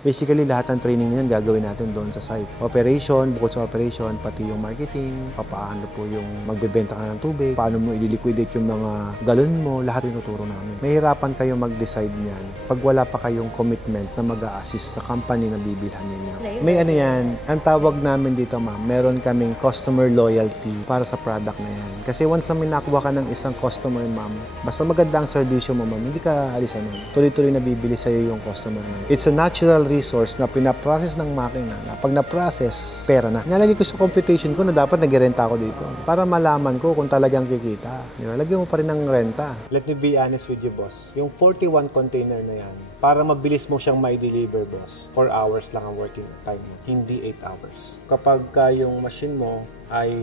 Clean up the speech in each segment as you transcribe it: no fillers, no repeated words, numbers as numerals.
Basically, lahat ng training yun gagawin natin doon sa site. Operation, bukod sa operation, pati yung marketing, paano po yung magbebenta ka ng tubig, paano mo i-liquidate yung mga galon mo, lahat yung tuturo namin. Mahirapan kayo mag-decide niyan pag wala pa kayong commitment na mag-a-assist sa company na bibilhan ninyo. May ano yan, ang tawag namin dito ma'am, meron kaming customer loyalty para sa product na yan. Kasi once na may nakuha ka ng isang customer ma'am, basta maganda ang servisyo mo ma'am, hindi ka alisan nun. Tuloy-tuloy na bibili sa'yo yung customer na yun. It's a natural resource na pinaprocess ng makina na pag na-process, pera na. Nalagay ko sa computation ko na dapat nag-renta ako dito para malaman ko kung talagang kikita. Diba? Lagyan mo pa rin ng renta. Let me be honest with you, boss. Yung 41 container na yan, para mabilis mo siyang mai-deliver, boss, 4 hours lang ang working time mo, hindi 8 hours. Kapag yung machine mo ay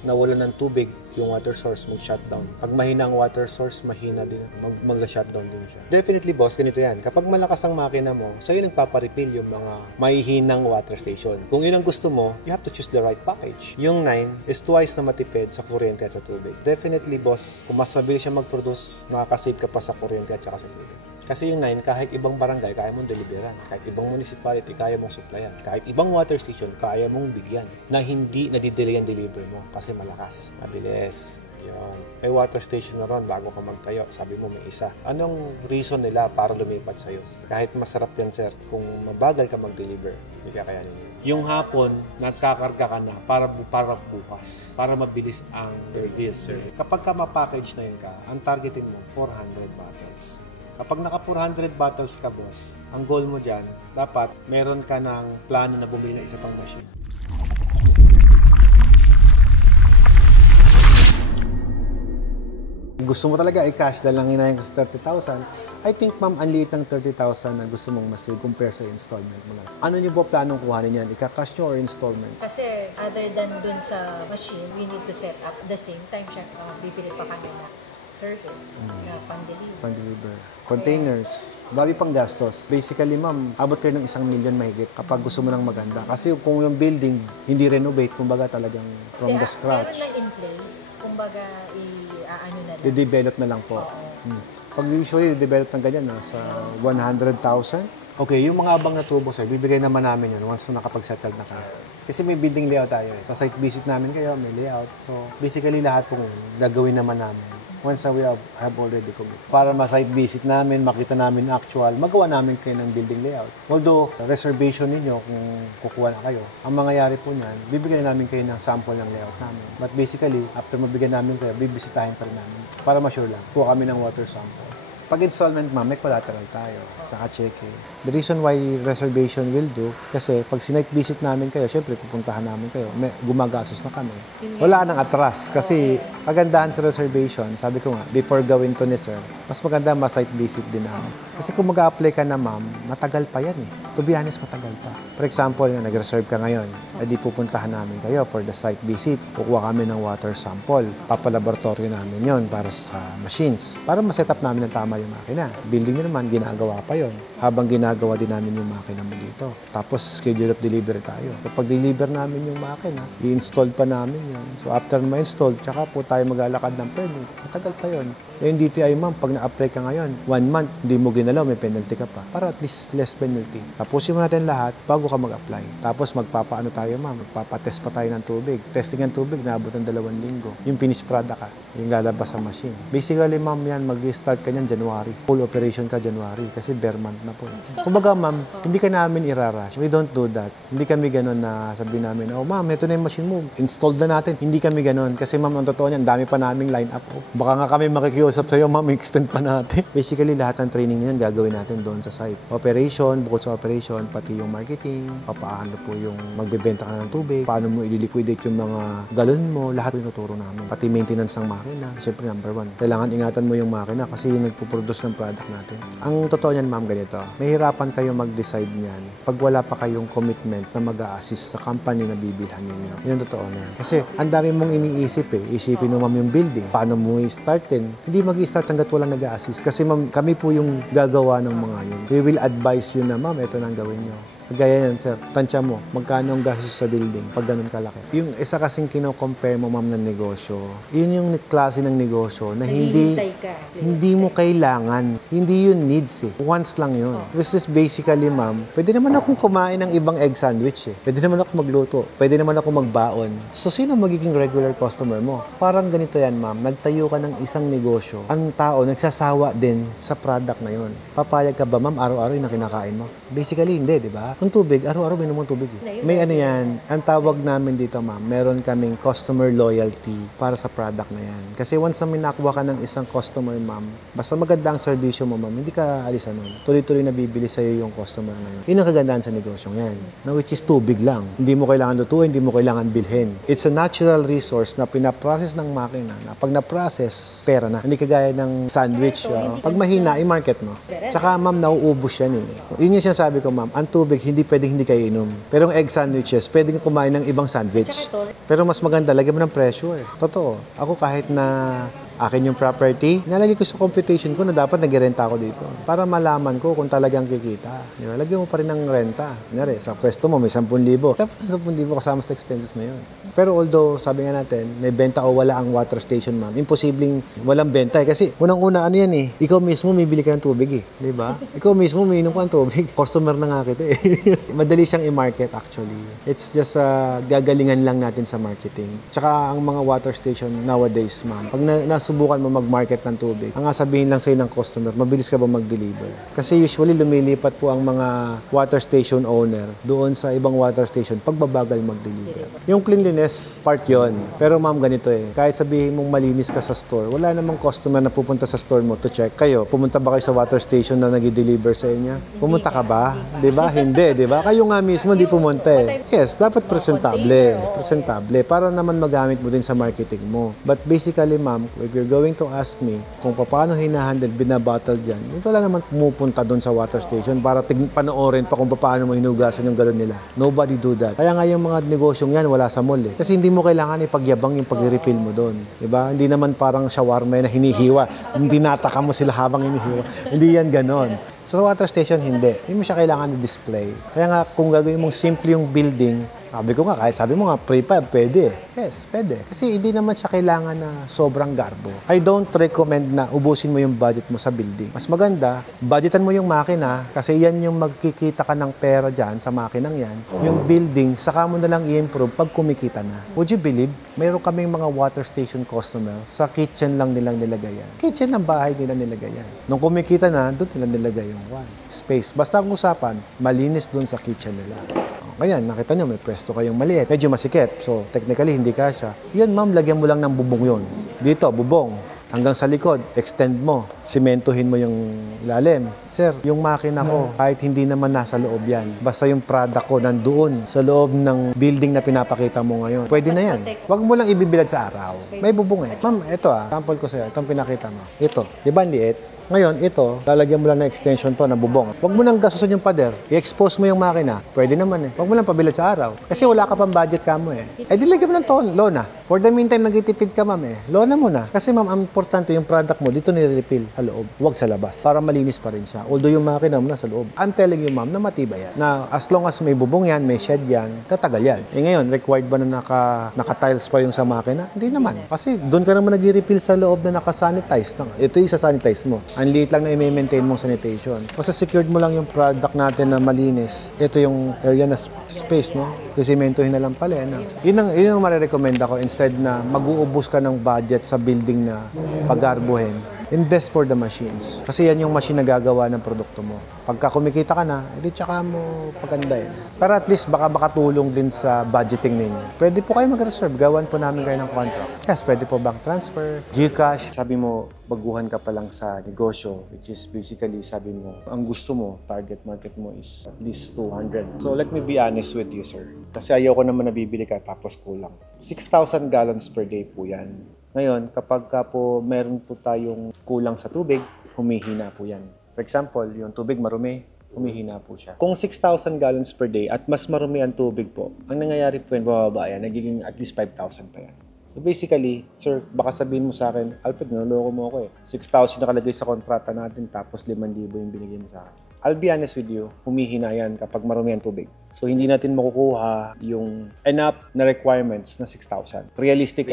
nawalan ng tubig, yung water source mag-shutdown. Pag mahina ang water source, mahina din, mag-shutdown din siya. Definitely, boss, ganito yan. Kapag malakas ang makina mo, sa'yo nagpaparefill yung mga mahihinang water station. Kung yun ang gusto mo, you have to choose the right package. Yung 9 is twice na matipid sa kuryente at sa tubig. Definitely, boss, kung mas mabilis siya mag-produce, nakakasave ka pa sa kuryente at saka sa tubig. Kasi yung 9, kahit ibang barangay, kaya mong deliveran. Kahit ibang municipality, kaya mong supplyan. Kahit ibang water station, kaya mong bigyan. Na hindi nadidelay ang deliver mo kasi malakas, mabilis. Yun. May water station na ron bago ka magtayo. Sabi mo may isa. Anong reason nila para lumipat sa'yo? Kahit masarap yan, sir, kung mabagal ka mag-deliver, hindi kakayanin yun. Yung hapon, nagkakarga ka na para bukas. Para mabilis ang service. Kapag ka ma-package na yun ka, ang targetin mo, 400 bottles. Kapag naka 400 bottles ka, boss, ang goal mo dyan, dapat meron ka ng plano na bumili ng isa pang machine. Gusto mo talaga i-cash dahil lang hinayang ka sa 30,000, I think, ma'am, ang liit ng 30,000 na gusto mong masave compare sa installment mo lang. Ano niyo po planong kuhanin yan? Ika-cash nyo or installment? Kasi other than dun sa machine, we need to set up. At the same time, bibili pa kami na service na pang-deliver. Pang-deliver. Containers. Bawi pang gastos. Basically, ma'am, abot kayo ng 1 million mahigit kapag gusto mo ng maganda. Kasi kung yung building, hindi renovate, kumbaga talagang from the scratch. Meron lang in place. Kumbaga, ano na lang. I-develop na lang po. Pag usually, i-develop ng ganyan, nasa 100,000. Okay, yung mga abang na tubo, sir, bibigay naman namin yan once na nakapag-settle na kayo. Kasi may building layout tayo. Sa site visit namin kayo, may layout. So, basically, lahat po ngayon, gagawin naman namin once we have already committed. Para ma-site visit namin, makita namin actual, magawa namin kayo ng building layout. Although, reservation ninyo kung kukuha na kayo, ang mangyayari po niyan, bibigyan namin kayo ng sample ng layout namin. But basically, after mabigyan namin kayo, bibisitahin pa rin namin. Para ma-sure lang, kuha kami ng water sample. Pag installment, ma'am, may collateral tayo, tsaka cheque. The reason why reservation will do, kasi pag sinite visit namin kayo, syempre pupuntahan namin kayo, gumagasos na kami. Wala nang atras, kasi kagandahan sa reservation, sabi ko nga, before gawin to ni sir, mas maganda ma-site visit din namin. Kasi kung mag-a-apply ka na, ma'am, matagal pa yan eh. To be honest, matagal pa. For example, nag-reserve ka ngayon, edi pupuntahan namin kayo for the site visit. Kukuha kami ng water sample. Papalaboratorio namin yon para sa machines. Para ma-set up namin ng tama yung makina. Building nyo naman, ginagawa pa yon. Habang ginagawa din namin yung makina mo dito. Tapos, schedule of delivery tayo. Kapag deliver namin yung makina, i-install pa namin yon. So, after ma-install, tsaka po tayo mag-alakad ng permit. Matagal pa yon. Yung DTI, ma'am, pag na-apply ka ngayon, 1 month, hindi mo ginalaw, may penalty ka pa. Para at least less penalty. Tapusin mo natin lahat bago ka mag-apply. Tapos magpapaano tayo, ma'am, magpapatest pa tayo ng tubig. Testing ng tubig, naabot ng 2 linggo. Yung finished product ka, yung lalabas sa machine. Basically, ma'am, yan, mag-start ka niyan January. Full operation ka January kasi bare month na po. Kumbaga, ma'am, hindi ka namin irarush. We don't do that. Hindi kami ganun na sabihin namin, oh, ma'am, ito na yung machine mo. Installed na natin. Hindi kami ganun. Kasi, ma'am, ang totoo niyan, dami pa naming line up. Baka nga kami makikiusap sa'yo, ma'am, extend pa natin. Basically, lahat ng training yun gagawin natin doon sa site. Operation, bukod sa operation, pati yung marketing, paano po yung magbebenta ka ng tubig, paano mo i-liquidate yung mga galon mo, lahat yung tuturo namin. Pati maintenance ng makina. Siyempre, number 1. Kailangan ingatan mo yung makina kasi yung nagpo-produce ng product natin. Ang totoo niyan, ma'am, ganito. Mahirapan kayo mag-decide niyan pag wala pa kayong commitment na mag-a-assist sa company na bibilhan ninyo. Yun ang totoo niyan. Kasi ang dami mong iniisip eh. Isipin mo, ma'am, yung building. Paano mo i-startin? Hindi mag-i-start hanggat walang nag-a-assist. Kasi, ma'am, kami po yung gagawa ng mga yun. We will advise you na, ma'am, ito na ang gawin nyo. Kagaya yan, sir. Tansya mo, magkano ang gastos sa building pag ganun kalaki. Yung isa kasing kino-compare mo, ma'am, ng negosyo, yun yung klase ng negosyo na Naghihintay ka. hindi mo kailangan. Hindi yun needs eh. Once lang yun. This is basically, ma'am, pwede naman akong kumain ng ibang egg sandwich eh. Pwede naman ako magluto. Pwede naman ako magbaon. So, sino magiging regular customer mo? Parang ganito yan, ma'am. Nagtayo ka ng isang negosyo. Ang tao, nagsasawa din sa product na yun. Papayag ka ba, ma'am, araw-araw yung kinakain mo? Basically, hindi, di ba? Kung tubig, araw-araw minum mo tubig eh. May ano yan, ang tawag namin dito, ma'am, meron kaming customer loyalty para sa product na yan. Kasi once na minakuha ka ng isang customer, ma'am, basta maganda ang serbisyo mo, ma'am, hindi ka alisan nun. Tuloy-tuloy na bibili sa'yo yung customer na yun. Yun ang kagandahan sa negosyong yan. Which is tubig lang. Hindi mo kailangan lutuin, hindi mo kailangan bilhin. It's a natural resource na pinaprocess ng makina na pag na-process, pera na. Hindi kagaya ng sandwich. Pag mahina, i-market mo. Tsaka, ma'am, nauubos yan eh. Yun yung sinasabi ko, ma'am, ang tubig, hindi pwedeng hindi kayo inom. Pero yung egg sandwiches, pwedeng kumain ng ibang sandwich. Pero mas maganda, lagyan mo ng pressure. Totoo. Ako kahit na akin yung property, nalagay ko sa computation ko na dapat nag-renta ako dito. Para malaman ko kung talagang kikita. Di ba? Lagyan mo pa rin ng renta. Kunyari, sa pwesto mo may 10,000. Dapat 10,000 kasama sa expenses mo yun. Pero although, sabi nga natin, may benta o wala ang water station, ma'am, imposibleng walang benta eh. Kasi unang-una, ano yan eh, ikaw mismo bibili ka ng tubig eh. Di ba? Ikaw mismo umiinom ka ng tubig. Customer na nga kita eh. Madali siyang i-market actually. It's just gagalingan lang natin sa marketing. Tsaka ang mga water station nowadays, ma'am, pag nasubukan mo mag-market ng tubig, ang sabihin lang sa'yo ng customer, mabilis ka ba mag-deliver? Kasi usually lumilipat po ang mga water station owner doon sa ibang water station pagbabagal mag-deliver. Yung cleanliness, part yon. Pero ma'am, ganito eh. Kahit sabihin mong malinis ka sa store, wala namang customer na pupunta sa store mo to check. Kayo, pumunta ba kayo sa water station na nag-deliver sa inyo? Pumunta ka ba? Di ba? Hindi, di ba? Kayo nga mismo di pumunta eh. Yes, dapat presentable. Presentable. Para naman magamit mo din sa marketing mo. But basically, ma'am, if you're going to ask me kung paano hinahandle, binabattle dyan, ito wala naman pumupunta doon sa water station para panoorin pa kung paano mo hinugasan yung galon nila. Nobody do that. Kaya nga yung mga negosyong yan, wala sa mall eh. Kasi hindi mo kailangan ipagyabang yung pag-refill mo doon. Diba? Hindi naman parang shawarma na hinihiwa. Hindi nataka mo sila habang hinihiwa. Hindi yan ganon. Sa water station, hindi. Hindi mo siya kailangan i-display. Kaya nga, kung gagawin mong simple yung building, sabi ko nga, kahit sabi mo nga, prefab, pwede. Yes, pwede. Kasi hindi naman siya kailangan na sobrang garbo. I don't recommend na ubusin mo yung budget mo sa building. Mas maganda, budgetan mo yung makina kasi yan yung magkikita ka ng pera dyan sa makinang yan. Yung building, saka mo na lang i-improve pag kumikita na. Would you believe, mayroon kaming mga water station customer, sa kitchen lang nilang nilagay yan. Kitchen ng bahay nila nilagay yan. Nung kumikita na, doon nila nilagay yung space. Basta ang usapan, malinis doon sa kitchen nila. Ganyan, nakita nyo, may pwesto kayong maliit. Medyo masikip. So, technically, hindi kasya. Yun, ma'am, lagyan mo lang ng bubong yun. Dito, bubong. Hanggang sa likod, extend mo. Simentohin mo yung lalim. Sir, yung makina ko, kahit hindi naman nasa loob yan. Basta yung product ko nandoon sa loob ng building na pinapakita mo ngayon. Pwede na yan. Huwag mo lang ibibilad sa araw. May bubong eh. Ma'am, ito sample ko sa'yo. Itong pinakita mo. Ito. Di ba ang liit? Ngayon, ito, lalagyan mo lang ng extension to na bubong. Huwag mo nang gastusin yung pader. I-expose mo yung makina. Pwede naman eh. Huwag mo lang pabilad sa araw. Kasi wala ka pang budget ka mo eh. Eh, dilagyan mo ng lona. For the meantime, nagtitipid ka, ma'am eh. Lona mo na. Kasi ma'am, ang importante yung product mo, dito nire-refill sa loob. Huwag sa labas. Para malinis pa rin siya. Although yung makina mo na sa loob. I'm telling you, ma'am, na matibay yan. Na as long as may bubong yan, may shed yan, tatagal yan. Eh ngayon, required ba na naka-tiles pa yung sa makina? Hindi naman. Kasi doon ka naman nagre-refill sa loob na naka-sanitize. Ito yung isa-sanitize mo. Ang liit lang na i-maintain mong sanitation. Basta secured mo lang yung product natin na malinis. Ito yung area na space, no? Simentohin na lang pala, no? Yun ang marirecommend ako instead na mag-uubos ka ng budget sa building na pag-arbohin. Invest for the machines. Kasi yan yung machine na gagawa ng produkto mo. Pagka kumikita ka na, edi tsaka mo pagandahin. Para at least baka makatulong din sa budgeting ninyo. Pwede po kayo mag-reserve. Gawan po namin kayo ng contract. Yes, pwede po bank transfer, GCash. Sabi mo, baguhan ka pa lang sa negosyo, which is basically, sabi mo, ang gusto mo, target market mo is at least 200. So let me be honest with you, sir. Kasi ayoko naman nabibili ka tapos kulang. 6,000 gallons per day po yan. Ngayon, kapag po meron po tayong kulang sa tubig, humihina po yan. For example, yung tubig marumi, humihina po siya. Kung 6,000 gallons per day at mas marumi ang tubig po, ang nangyayari po yan, bababa yan, nagiging at least 5,000 pa yan. So basically, sir, baka sabihin mo sa akin, Alfred, naloko mo ako eh. 6,000 nakalagay sa kontrata natin tapos 5,000 yung binigay mo sa akin. I'll be honest with you, humihina yan kapag marumi ang tubig. So, hindi natin makukuha yung enough na requirements na 6,000. Realistic.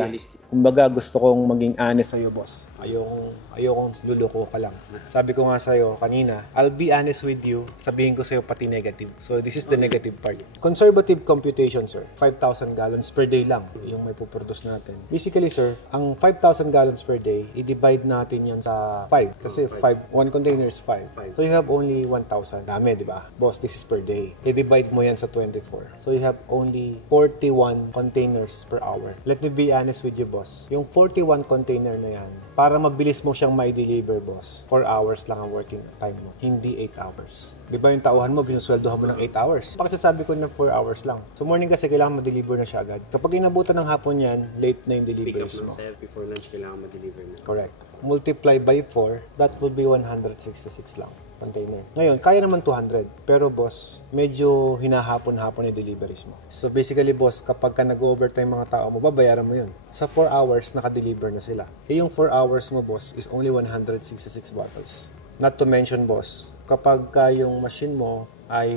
Kumbaga, gusto kong maging honest sa'yo, boss. Ayokong luloko ka lang. Sabi ko nga sa'yo kanina, I'll be honest with you, sabihin ko sa'yo pati negative. So, this is the negative part. Conservative computation, sir. 5,000 gallons per day lang yung may puproduce natin. Basically, sir, ang 5,000 gallons per day, i-divide natin yan sa 5. Kasi 1 container is 5. So, you have only 1,000. Dami, di ba? Boss, this is per day. I-divide mo yan sa 24. So, you have only 41 containers per hour. Let me be honest with you, boss. Yung 41 container na yan, para mabilis mo siyang may deliver, boss, 4 hours lang ang working time mo. Hindi 8 hours. Di ba yung tauhan mo, binusweldohan mo ng 8 hours? Bakit sasabi ko ng 4 hours lang? So, morning kasi kailangan ma-deliver na siya agad. Kapag inabutan ng hapon yan, late na yung deliveries mo. Pick up before lunch, kailangan ma-deliver mo. Correct. Multiply by 4, that will be 166 lang. Container. Ngayon, kaya naman 200. Pero boss, medyo hinahapon-hapon yung deliveries mo. So basically boss, kapag ka nag-overtime mga tao mo, babayaran mo yun. Sa 4 hours, naka-deliver na sila. Eh yung 4 hours mo boss is only 166 bottles. Not to mention boss, kapag ka yung machine mo ay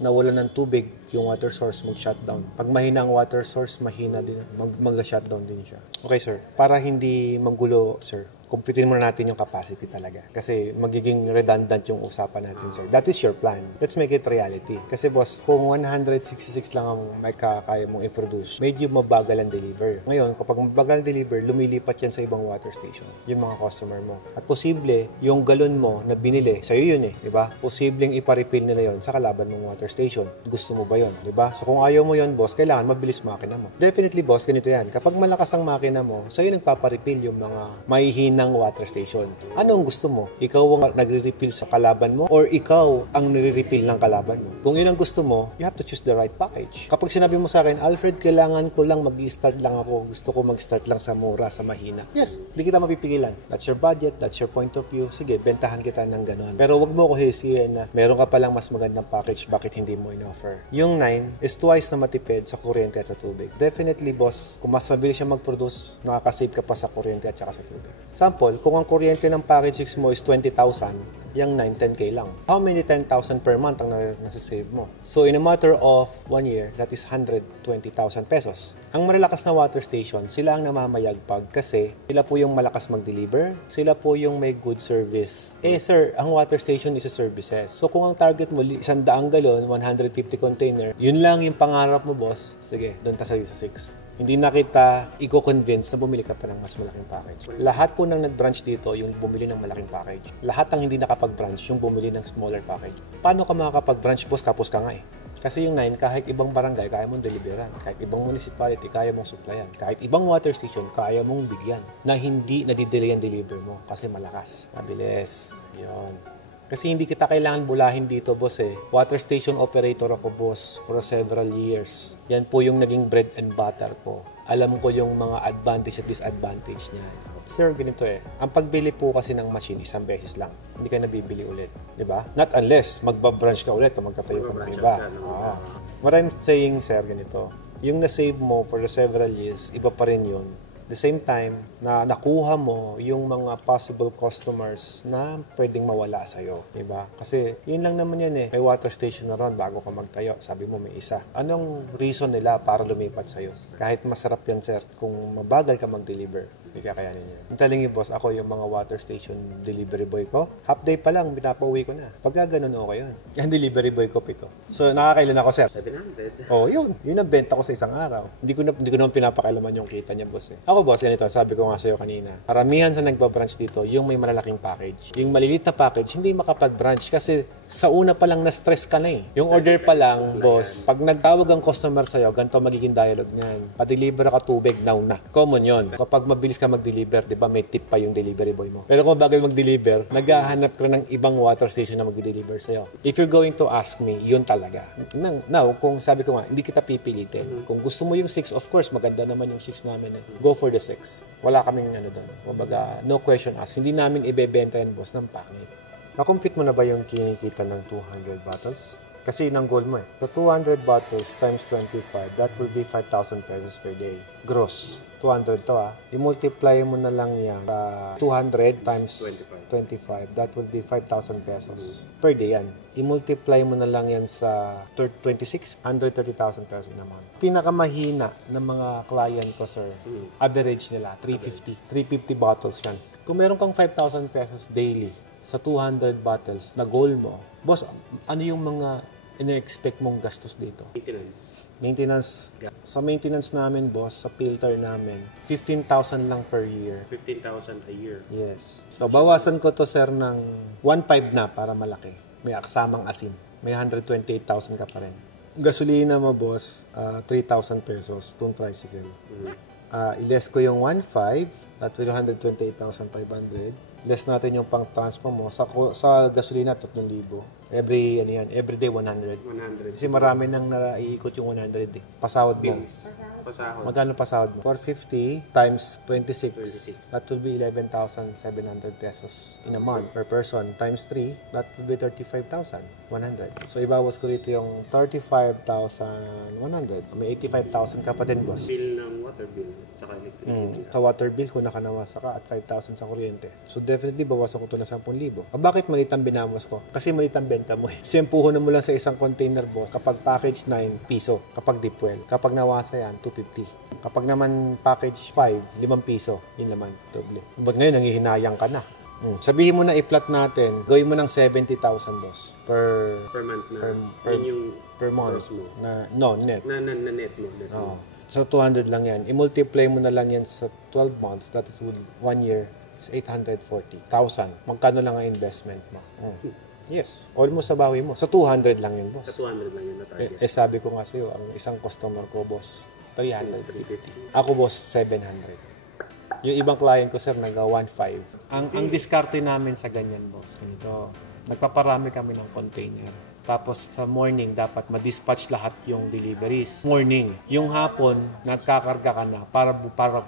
nawalan ng tubig, yung water source mag-shutdown. Pag mahina ang water source, mahina din, mag-shutdown din siya. Okay sir, para hindi manggulo sir, computerin muna natin yung capacity talaga. Kasi magiging redundant yung usapan natin, sir. That is your plan. Let's make it reality. Kasi boss, kung 166 lang ang may kaya mong i-produce, medyo mabagal ang deliver. Ngayon, kapag mabagal ang deliver, lumilipat yan sa ibang water station, yung mga customer mo. At posible, yung galon mo na binili, sa'yo yun eh, di ba? Posibleng ipa-refill nila yon sa kalaban ng water station. Gusto mo ba yon, di ba? So kung ayaw mo yon, boss, kailangan mabilis makina mo. Definitely, boss, ganito yan. Kapag malakas ang makina mo, sa'yo nagpapa-refill yung mga mahihinang water station. Anong gusto mo? Ikaw ang nagre-refill sa kalaban mo or ikaw ang nire-refill ng kalaban mo? Kung yun ang gusto mo, you have to choose the right package. Kapag sinabi mo sa akin, Alfred, kailangan ko lang mag-start lang ako. Gusto ko mag-start lang sa mura, sa mahina. Yes, hindi kita mapipigilan. That's your budget, that's your point of view. Sige, bentahan kita ng ganon. Pero wag mo ko hisihin na meron ka palang mas magandang package, bakit hindi mo in-offer? Yung 9 is twice na matipid sa kuryente at sa tubig. Definitely, boss, kung mas mabilis siya mag-produce, nakakasave ka pa sa kuryente at saka sa tubig. Sample, kung ang kuryente ng package 6 mo is 20,000, yung 9, 10K lang. How many 10,000 per month ang nasasave mo? So, in a matter of 1 year, that is 120,000 pesos. Ang malalakas na water station, sila ang namamayagpag kasi sila po yung malakas mag-deliver, sila po yung may good service. Eh, sir, ang water station is a services. So, kung ang target mo, 100 galon, 150 container, yun lang yung pangarap mo, boss. Sige, doon tayo sa 6. Hindi na kita i-convince na bumili ka pa ng mas malaking package. Lahat po nang nag-branch dito, yung bumili ng malaking package. Lahat ang hindi nakapag-branch, yung bumili ng smaller package. Paano ka makakapag-branch, boss? Kapos ka nga eh. Kasi yung 9, kahit ibang barangay, kaya mong deliveran. Kahit ibang municipality, kaya mong supplyan. Kahit ibang water station, kaya mong bigyan. Na hindi nadidelay ang deliver mo kasi malakas. Mabilis. Yun. Kasi hindi kita kailangan bulahin dito, boss eh. Water station operator ako, boss, for several years. Yan po yung naging bread and butter ko. Alam ko yung mga advantage at disadvantage niya. Sir, ganito eh. Ang pagbili po kasi ng machine, isang beses lang. Hindi ka nabibili ulit. Diba? Not unless magbabranch ka ulit o magkatayo ka ng iba. What I'm saying, sir, ganito. Yung na-save mo for the several years, iba pa rin yun. The same time, na nakuha mo yung mga possible customers na pwedeng mawala sa'yo. Diba? Kasi yun lang naman yan eh. May water station na ron bago ka magtayo. Sabi mo may isa. Anong reason nila para lumipat sa'yo? Kahit masarap yan, sir, kung mabagal ka mag-deliver, hindi kakayanin yun. I'm telling you, boss, ako yung mga water station delivery boy ko, half day pa lang, pinapauwi ko na. Pagka ganun, okay yun. Yung delivery boy ko, 7. So, nakakailan ako, sir? 700. Oh, yun. Yun ang benta ko sa isang araw. Hindi ko naman pinapakailaman yung kita niya, boss eh. Ako, boss, ganito, sabi ko nga sa'yo kanina. Karamihan sa nagbabranch dito, yung may malalaking package. Yung maliliit na package, hindi makapag-branch kasi sa una pa lang na-stress ka na eh. Yung order pa lang, boss, pag nagtawag ang customer sa'yo, ganito magiging dialogue niyan. Pa-deliver ka tubig, now na. Common yun. Kapag mabilis ka mag-deliver, di ba may tip pa yung delivery boy mo. Pero kung bagal mag-deliver, naghahanap ka ng ibang water station na mag-deliver sa'yo. If you're going to ask me, yun talaga. Now, kung sabi ko nga, hindi kita pipilitin. Kung gusto mo yung 6, of course, maganda naman yung 6 namin. Go for the 6. Wala kaming doon. Kumbaga, no question asked. Hindi namin ibebenta yan, boss, ng pangit. Na-compute mo na ba yung kinikita ng 200 bottles? Kasi yun ang goal mo eh. So 200 bottles times 25, that will be 5,000 pesos per day. Gross. 200 to I-multiply mo na lang yan sa 200 times 25. That would be 5,000 pesos per day yan. I-multiply mo na lang yan sa 26, 130,000 pesos in a month. Pinakamahina ng mga client ko, sir, average nila, 350. 350 bottles yan. Kung meron kang 5,000 pesos daily sa 200 bottles na goal mo, boss, ano yung mga ina-expect mong gastos dito? Maintenance. Sa maintenance namin, boss, sa filter namin, 15,000 lang per year. 15,000 a year. Yes. So, bawasan ko to, sir, ng 1.5 na para malaki. May kasamang asin. May 128,000 ka pa rin. Gasolina mo, boss, 3,000 pesos, itong tricycle. I-less ko yung 1.5, that will 128,500. Less natin yung pang-transpo mo. Sa gasolina, 3,000. Every day 100. 100. Kasi marami nang naiikot yung 100 eh. Pasahod mo. Pasahod. Magkano pasahod mo? 450 times 26. That will be 11,700 pesos in a month per person. Times 3, that will be 35,100. So, ibawas ko rito yung 35,100. May 85,000 ka pa din, boss. Bill ng water bill, tsaka electricity. Sa water bill, kung nakanawasa ka at 5,000 sa kuryente. So, definitely, bawasan ko ito na 10,000. Bakit maliit ang binamos ko? Kasi maliit ang benta mo eh. Kasi puhunan mo lang sa isang container, boss. Kapag package 9, piso. Kapag deep well. Kapag nawasa yan, 250. Kapag naman package 5, 5 piso. Yun naman, doble. But ngayon, nangihinayang ka na. Sabihin mo na i-plot natin, gawin mo ng 70,000, boss. Per month na. per- Yun yung per month. gross mo. Net. Na net mo. Oo. So, 200 lang yan. I-multiply mo na lang yan sa 12 months. That is with 1 year. It's 840,000. Magkano lang ang investment mo? Yes. Almost sa bawi mo. Sa 200 lang yun, boss. Sa 200 lang yun na target. Sabi ko nga sa'yo, ang isang customer ko, boss, 350. Ako, boss, 700. Yung ibang client ko, sir, naga 1.5. Ang diskarte namin sa ganyan, boss, ganito. Nagpaparami kami ng container. Tapos sa morning, dapat ma-dispatch lahat yung deliveries. Morning. Yung hapon, nagkakarga ka na para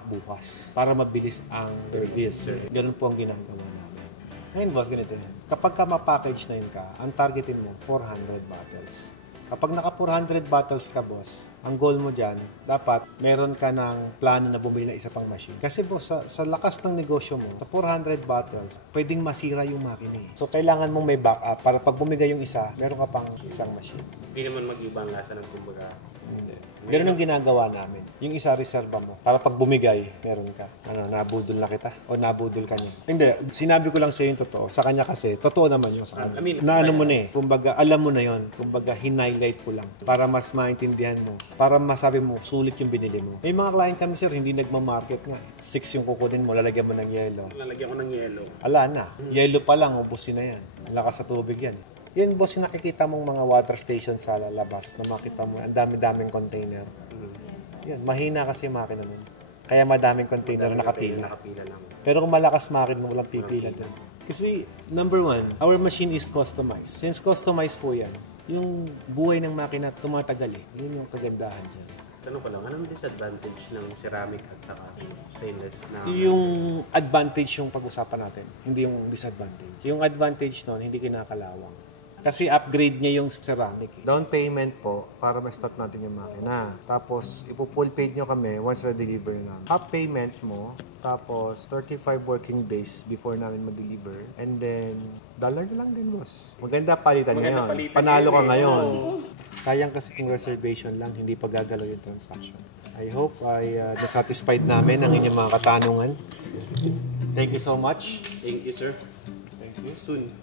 bukas. Para mabilis ang service. Ganun po ang ginagawa namin. Ngayon, boss, ganito yan. Kapag ka ma-package na yun ka, ang targetin mo, 400 bottles. Kapag naka 400 bottles ka, boss, ang goal mo dyan, dapat meron ka ng plano na bumili ng isa pang machine. Kasi, boss, sa lakas ng negosyo mo, sa 400 bottles, pwedeng masira yung makina eh. So, kailangan mong may backup para pag bumigay yung isa, meron ka pang isang machine. Hindi naman mag-iba ang lasa ng kumbaga. Hindi. Ganun ang ginagawa namin. Yung isa, reserva mo. Para pag bumigay, meron ka. Nabudol na kita? O nabudol ka niya? Hindi. Sinabi ko lang sa'yo yung totoo. Sa kanya kasi, totoo naman yun sa kanya. Naano mo na eh. Kumbaga, alam mo na yun. Kumbaga, hinighlight ko lang. Para mas maintindihan mo. Para masabi mo, sulit yung binili mo. May mga client kami, sir, hindi nagmamarket nga eh. 6 yung kukunin mo, lalagyan mo ng yelo. Lalagyan ko ng yellow. Ala na. Yelo pa lang, ubusin na yan. Lakas sa tubig yan. Yan, boss, yung nakikita mong mga water station sa labas na makita mo, ang dami-daming container. Yan, mahina kasi makina nun. Kaya madaming container na nakapila. Lang. Pero kung malakas makina mo, walang pipila din. Kasi, number 1, our machine is customized. Since customized po yan, yung buhay ng makina tumatagal eh. Yun yung kagandahan dyan. Tanong ko lang, anong disadvantage ng ceramic at saka stainless na? Yung advantage yung pag-usapan natin, hindi yung disadvantage. Yung advantage nun, hindi kinakalawang. Kasi upgrade niya yung ceramic. Down payment po para ma-start natin yung makina. Tapos, ipo-full paid nyo kami once na-deliver namin. Half payment mo, tapos 35 working days before namin ma-deliver. And then, dollar na lang din, boss. Maganda palitan ngayon. Panalo ka ngayon. Sayang kasi kung reservation lang, hindi pa gagalaw yung transaction. I hope ay nasatisfied namin ang inyong mga katanungan. Thank you so much. Thank you, sir. Thank you. Soon.